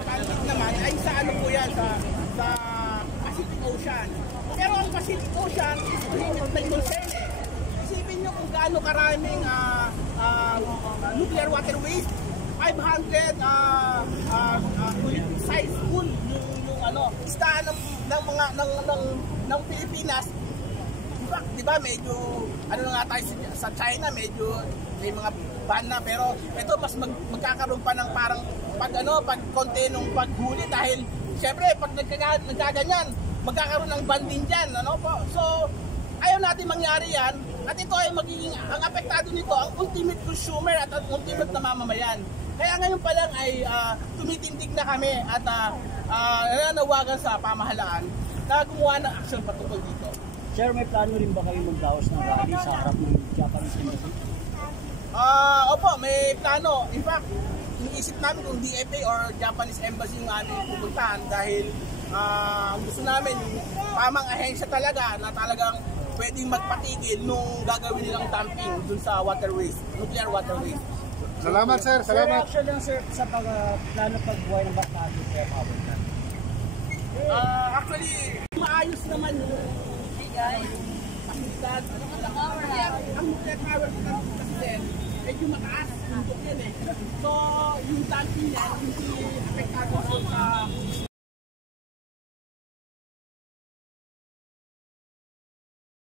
Transit naman ay sa ano po yan, sa Pacific Ocean. Pero ang Pacific Ocean is limit na concern eh. Isipin nyo kung gaano karaming nuclear water waste. 500 size pool yung ano, listahan ng mga ng Pilipinas. Di ba medyo ano na nga tayo sa China, medyo may mga ban na, pero ito mas magkakaroon pa ng parang pag konti nung paghuli dahil syempre pag nagkaganyan magkakaroon ng ban din diyan, ano po. So ayaw natin mangyari yan, at ito ay magiging ang apektado nito ang ultimate consumer at ang ultimate na mamamayan. Kaya ngayon pa lang ay tumitindig na kami at nananawagan sa pamahalaan na gumawa ng action patungkol dito. Sir, may plano rin ba kayo magdaos ng rally sa harap ng Japanese Embassy? Opo, may plano. In fact, iniisip namin kung DFA or Japanese Embassy yung aming pupuntahan dahil gusto namin yung pamang ahensya talaga na talagang pwedeng magpatigil nung gagawin nilang dumping dun sa waterways, nuclear waterways. Salamat sir, salamat. Sir, reaction lang sir sa plano pagbuhay ng Bacna Nuclear Power Plant. Actually, maayos naman yung pasilidad. Ang nuclear power plant kasi din, medyo mataas, bundok yan eh. So, yung dumping yan, hindi apektado sa